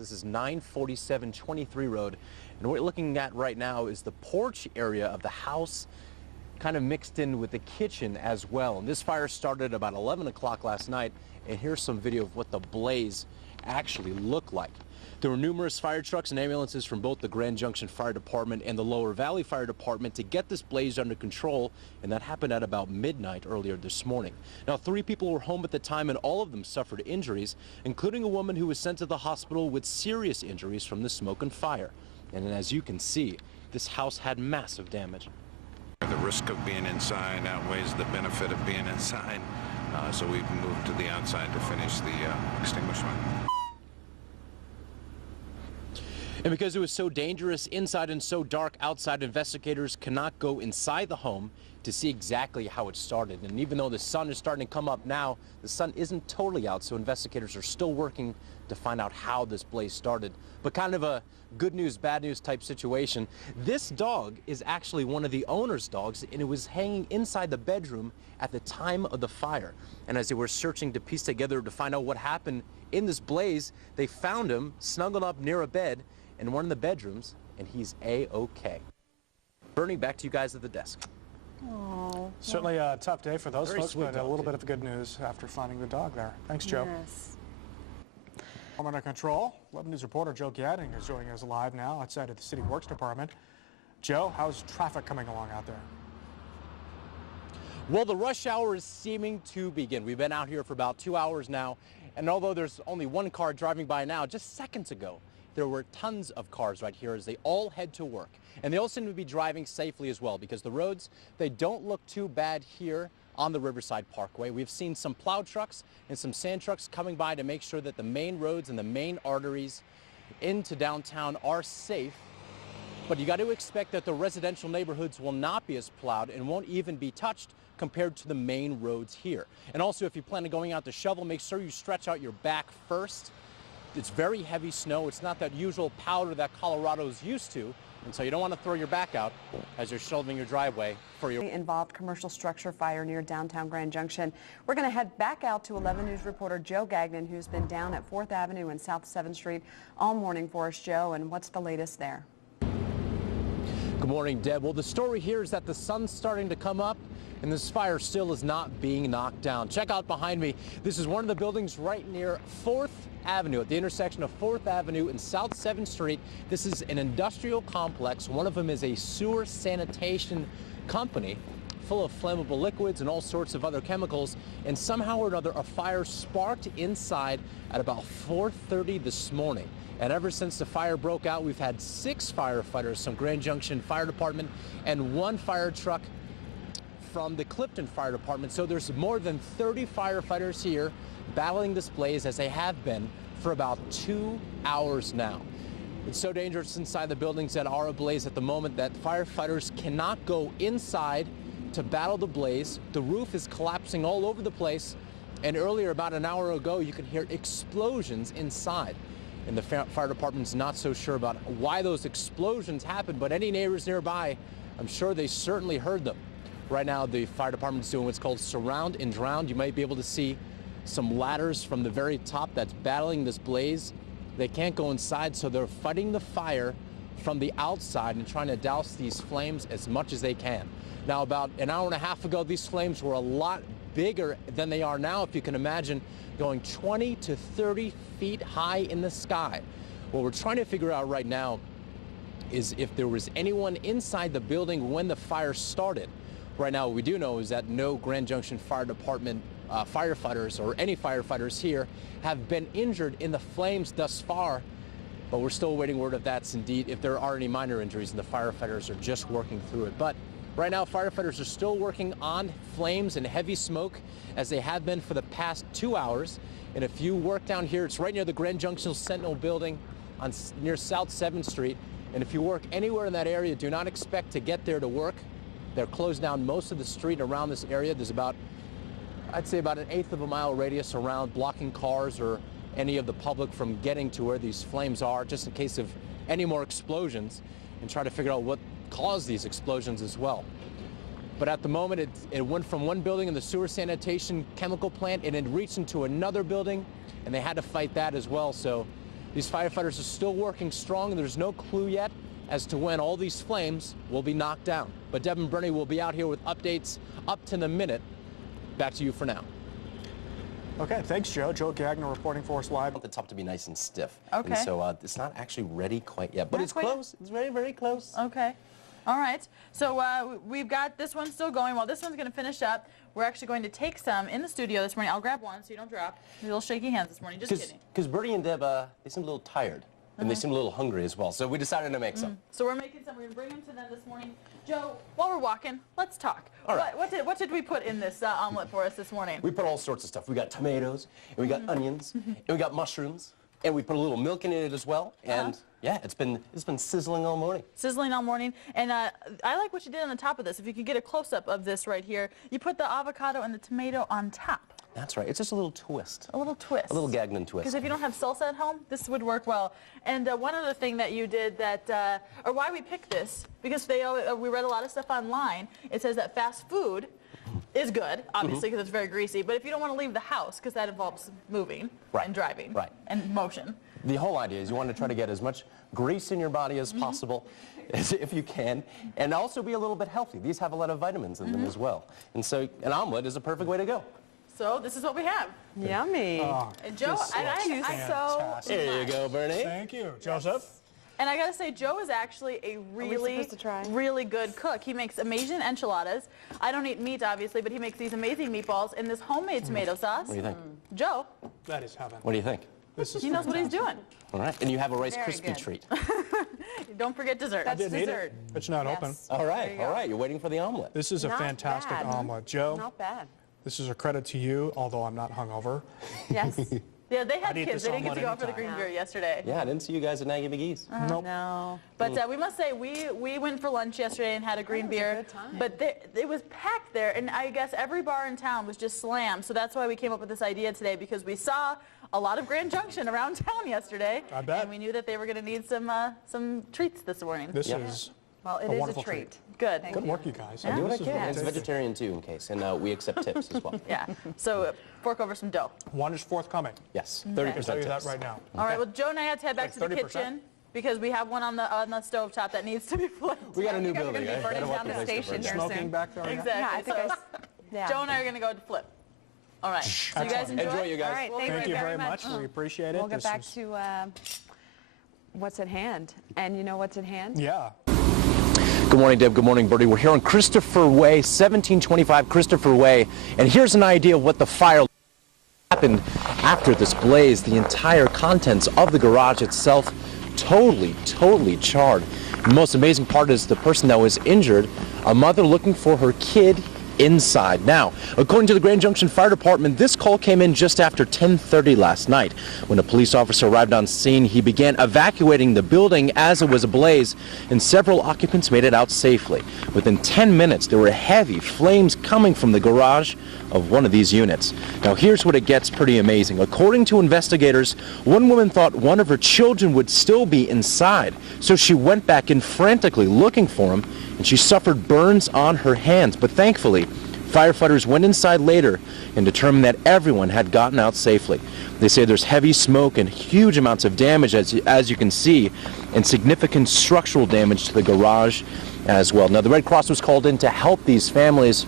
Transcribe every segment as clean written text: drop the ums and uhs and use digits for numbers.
This is 947 23 Road, and what we're looking at right now is the porch area of the house, kind of mixed in with the kitchen as well. And this fire started about 11 o'clock last night, and here's some video of what the blaze actually looked like. There were numerous fire trucks and ambulances from both the Grand Junction Fire Department and the Lower Valley Fire Department to get this blaze under control, and that happened at about midnight earlier this morning. Now, 3 people were home at the time, and all of them suffered injuries, including a woman who was sent to the hospital with serious injuries from the smoke and fire. And as you can see, this house had massive damage. The risk of being inside outweighs the benefit of being inside, so we've moved to the outside to finish the extinguishment. And because it was so dangerous inside and so dark outside, investigators cannot go inside the home to see exactly how it started. And even though the sun is starting to come up now, the sun isn't totally out, so investigators are still working to find out how this blaze started. But kind of a good news, bad news type situation. This dog is actually one of the owner's dogs, and it was hanging inside the bedroom at the time of the fire. And as they were searching to piece together to find out what happened in this blaze, they found him snuggled up near a bed in one of the bedrooms, and he's A-OK. Bernie, back to you guys at the desk. Oh, certainly a tough day for those folks, but a little too. bit of good news after finding the dog there. Thanks, Joe. yes. I'm under control. 11 News reporter Joe Gadding is joining us live now outside of the City Works Department. Joe, how's traffic coming along out there? Well, the rush hour is seeming to begin. We've been out here for about 2 hours now, and although there's only one car driving by now, just seconds ago, there were tons of cars right here as they all head to work. And they all seem to be driving safely as well, because the roads, they don't look too bad here on the Riverside Parkway. We've seen some plow trucks and some sand trucks coming by to make sure that the main roads and the main arteries into downtown are safe. But you got to expect that the residential neighborhoods will not be as plowed and won't even be touched compared to the main roads here. And also, if you plan on going out to shovel, make sure you stretch out your back first. It's very heavy snow. It's not that usual powder that Colorado's used to, and so you don't want to throw your back out as you're shoveling your driveway for your Involved commercial structure fire near downtown Grand Junction. We're going to head back out to 11 News reporter Joe Gagnon, who's been down at 4th Avenue and South 7th Street all morning for us. Joe, and what's the latest there? Good morning, Deb. Well, the story here is that the sun's starting to come up, and this fire still is not being knocked down. Check out behind me. This is one of the buildings right near 4th Avenue, at the intersection of 4th Avenue and South 7th Street. This is an industrial complex. One of them is a sewer sanitation company full of flammable liquids and all sorts of other chemicals. And somehow or another, a fire sparked inside at about 4:30 this morning. And ever since the fire broke out, we've had 6 firefighters from Grand Junction Fire Department and 1 fire truck from the Clifton Fire Department. So there's more than 30 firefighters here battling this blaze, as they have been for about 2 hours now. It's so dangerous inside the buildings that are ablaze at the moment that firefighters cannot go inside to battle the blaze. The roof is collapsing all over the place, and earlier, about an hour ago, you could hear explosions inside. And the fire department's not so sure about why those explosions happened, but any neighbors nearby, I'm sure they certainly heard them. Right now, the fire department's doing what's called surround and drown. You might be able to see some ladders from the very top that's battling this blaze. They can't go inside, so they're fighting the fire from the outside and trying to douse these flames as much as they can. Now, about an hour and a half ago, these flames were a lot bigger than they are now, if you can imagine, going 20 to 30 feet high in the sky. What we're trying to figure out right now is if there was anyone inside the building when the fire started. Right now, what we do know is that no Grand Junction Fire Department firefighters or any firefighters here have been injured in the flames thus far, but we're still awaiting word if that's indeed, if there are any minor injuries, and the firefighters are just working through it. But right now, firefighters are still working on flames and heavy smoke, as they have been for the past 2 hours. And if you work down here, it's right near the Grand Junction Sentinel building near South 7th Street. And if you work anywhere in that area, do not expect to get there to work. They're closed down most of the street around this area. There's about, I'd say, about 1/8 of a mile radius around, blocking cars or any of the public from getting to where these flames are, just in case of any more explosions, and try to figure out what caused these explosions as well. But at the moment, it went from one building in the sewer sanitation chemical plant, and it reached into another building, and they had to fight that as well. So These firefighters are still working strong, and there's no clue yet as to when all these flames will be knocked down. But Deb and Bernie will be out here with updates up to the minute. Back to you for now. Okay, thanks, Joe. Joe Gagnon reporting for us live. I want the top to be nice and stiff. Okay. And so it's not actually ready quite yet, but Not it's quite yet. close. It's very, very close. Okay. All right. So we've got this one still going. While this one's going to finish up, we're actually going to take some in the studio this morning. I'll grab one so you don't drop. A little shaky hands this morning. Just kidding. Because Bertie and Deb, they seem a little tired. And they seem a little hungry as well. So we decided to make some. So we're making some. We're going to bring them to them this morning. Joe, while we're walking, let's talk. All right. What did we put in this omelet for us this morning? We put all sorts of stuff. We got tomatoes, and we got onions, and we got mushrooms, and we put a little milk in it as well. And yeah, it's been sizzling all morning. Sizzling all morning. And I like what you did on the top of this. If you could get a close-up of this right here, you put the avocado and the tomato on top. That's right. It's just a little twist. A little twist. A little Gagnon twist. Because if you don't have salsa at home, this would work well. And one other thing that you did that, or why we picked this, because we read a lot of stuff online. It says that fast food is good, obviously, because it's very greasy. But if you don't want to leave the house, because that involves moving and driving and motion. The whole idea is you want to try to get as much grease in your body as possible, if you can, and also be a little bit healthy. These have a lot of vitamins in them as well. And so an omelet is a perfect way to go. So this is what we have. Yummy. And Joe, Here you go, Bernie. Thank you, Joseph. And I gotta say, Joe is actually a really good cook. He makes amazing enchiladas. I don't eat meat, obviously, but he makes these amazing meatballs in this homemade tomato sauce. What do you think? Joe, That is heaven. What do you think? This is he knows what he's doing. All right. And you have a Rice Very Krispie good. treat. Don't forget dessert. That's Didn't eat dessert. it. It's not open. All right. There you All go. right. You're waiting for the omelet. This is a Not fantastic bad. omelet. Joe, Not bad. this is a credit to you, although I'm not hungover. Yes. Yeah, they had I'd eat kids. this They didn't get to omelet go out for the anytime. green beer yesterday. Yeah, I didn't see you guys at Nagy McGee's. Nope. No. But we must say, we went for lunch yesterday and had a green was a beer. good time. But it was packed there, and I guess every bar in town was just slammed. So that's why we came up with this idea today, because we saw a lot of Grand Junction around town yesterday. I bet. And we knew that they were going to need some treats this morning. This Yep. is Well, it a is a wonderful treat. Good. Thank good you. work, you guys. I do what I This is can. really It's tasty. vegetarian too, in case, and we accept tips as well. Yeah. So fork over some dough. One is forthcoming. Yes, I 30% can tell you that tips. right now. All right. Well, Joe and I had to head back to the 30%? kitchen because we have one on the stove top that needs to be flipped. We got a new You guys are building. gonna be right? burning Gotta down walk the place to station burn here down. Smoking soon. back there. Exactly. Yeah, I think So yeah. Joe and I are going to go to flip. All right. So you guys Excellent. enjoy. Enjoy, you guys. All right, We'll be thank Thank right you back. very much. We appreciate it. We'll get This back is- to what's at hand. And you know what's at hand? Yeah. Good morning, Deb. Good morning, Bertie. We're here on Christopher Way, 1725 Christopher Way. And here's an idea of what the fire happened after this blaze. The entire contents of the garage itself totally charred. The most amazing part is the person that was injured, a mother looking for her kid inside. Now, according to the Grand Junction Fire Department, this call came in just after 10:30 last night. When a police officer arrived on scene, he began evacuating the building as it was ablaze, and several occupants made it out safely. Within 10 minutes, there were heavy flames coming from the garage of one of these units. Now, here's what it gets pretty amazing. According to investigators, one woman thought one of her children would still be inside, so she went back in frantically looking for him, and she suffered burns on her hands. But thankfully, firefighters went inside later and determined that everyone had gotten out safely. They say there's heavy smoke and huge amounts of damage, as you can see, and significant structural damage to the garage as well. Now, the Red Cross was called in to help these families,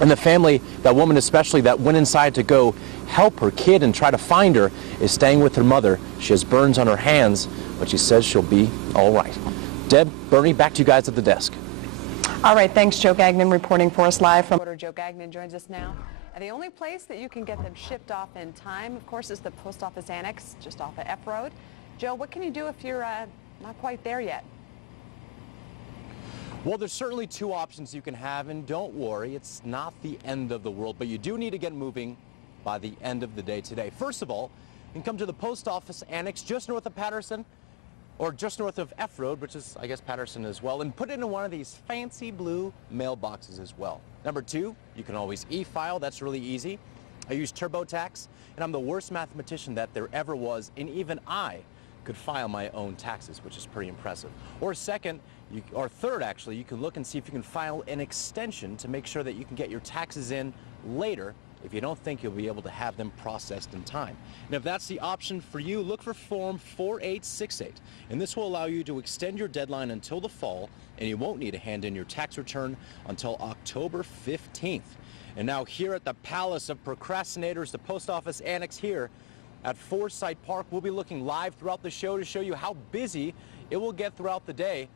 and the family, that woman especially, that went inside to go help her kid and try to find her, is staying with her mother. She has burns on her hands, but she says she'll be all right. Deb, Bernie, back to you guys at the desk. All right, thanks, Joe Gagnon reporting for us live from... Joe Gagnon joins us now. And the only place that you can get them shipped off in time, of course, is the Post Office Annex, just off of F Road. Joe, what can you do if you're not quite there yet? Well, there's certainly two options you can have, and don't worry, it's not the end of the world, but you do need to get moving by the end of the day today. First of all, you can come to the Post Office Annex just north of Patterson, or just north of F Road, which is, I guess, Patterson as well, and put it in one of these fancy blue mailboxes as well. Number two, you can always e-file. That's really easy. I use TurboTax, and I'm the worst mathematician that there ever was, and even I could file my own taxes, which is pretty impressive. Or second, or third actually, you can look and see if you can file an extension to make sure that you can get your taxes in later if you don't think you'll be able to have them processed in time. And if that's the option for you, look for Form 4868. And this will allow you to extend your deadline until the fall, and you won't need to hand in your tax return until October 15th. And now here at the Palace of Procrastinators, the post office annex here at Forsyth Park, we'll be looking live throughout the show to show you how busy it will get throughout the day.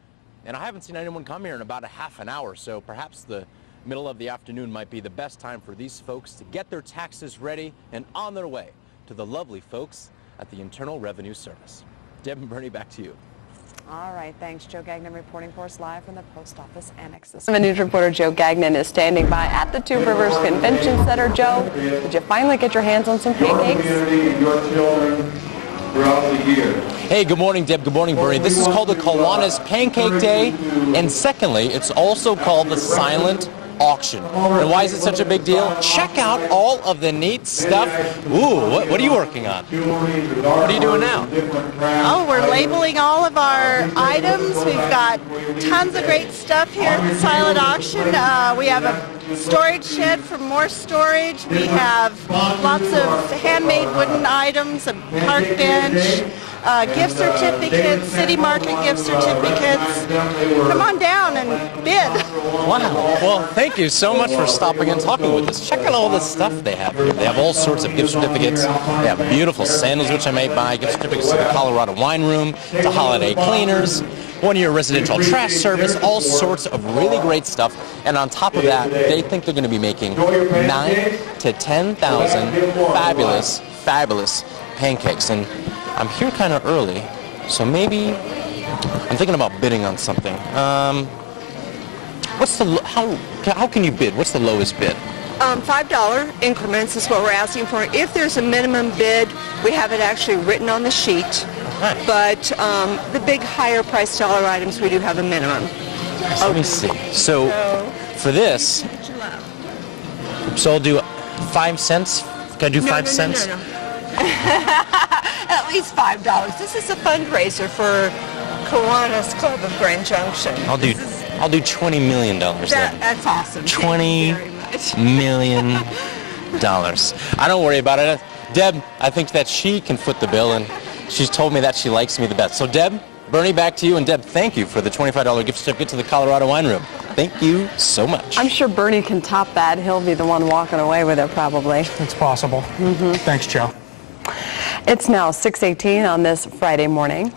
And I haven't seen anyone come here in about a half an hour, so perhaps the middle of the afternoon might be the best time for these folks to get their taxes ready and on their way to the lovely folks at the Internal Revenue Service. Deb and Bernie, back to you. All right, thanks. Joe Gagnon reporting for us live from the post office annex. News reporter Joe Gagnon is standing by at the Two Rivers Convention Center. Joe, did you finally get your hands on some pancakes? Hey, good morning, Deb. Good morning, Bernie. This is called the Kiwanis Pancake Day, and secondly, it's also called the Silent Auction. And why is it such a big deal? Check out all of the neat stuff. Ooh, what are you working on? What are you doing now? Oh, we're labeling all of our items. We've got tons of great stuff here at the silent auction. We have a storage shed for more storage. We have lots of handmade wooden items, a park bench, gift certificates, City Market gift certificates. Come on down and bid. Wow. Well, thank you so much for stopping and talking with us. Check out all the stuff they have here. They have all sorts of gift certificates. They have beautiful sandals, which I may buy, gift certificates to the Colorado Wine Room, to Holiday Cleaners, one-year residential trash service, all sorts of really great stuff. And on top of that, they think they're going to be making 9,000 to 10,000 fabulous, fabulous pancakes. And I'm here kind of early, so maybe I'm thinking about bidding on something. How can you bid? What's the lowest bid? $5 increments is what we're asking for. If there's a minimum bid, we have it actually written on the sheet. Okay. But the big higher price dollar items, we do have a minimum. So let me see. So for this, so I'll do 5 cents. Can I do 5 cents? No. At least $5. This is a fundraiser for Kiwanis Club of Grand Junction. I'll do $20 million then. That's awesome. $20 million. I don't worry about it. Deb, I think that she can foot the bill, and she's told me that she likes me the best. So Deb, Bernie, back to you. And Deb, thank you for the $25 gift certificate to the Colorado Wine Room. Thank you so much. I'm sure Bernie can top that. He'll be the one walking away with it probably. It's possible. Thanks, Joe. It's now 6:18 on this Friday morning.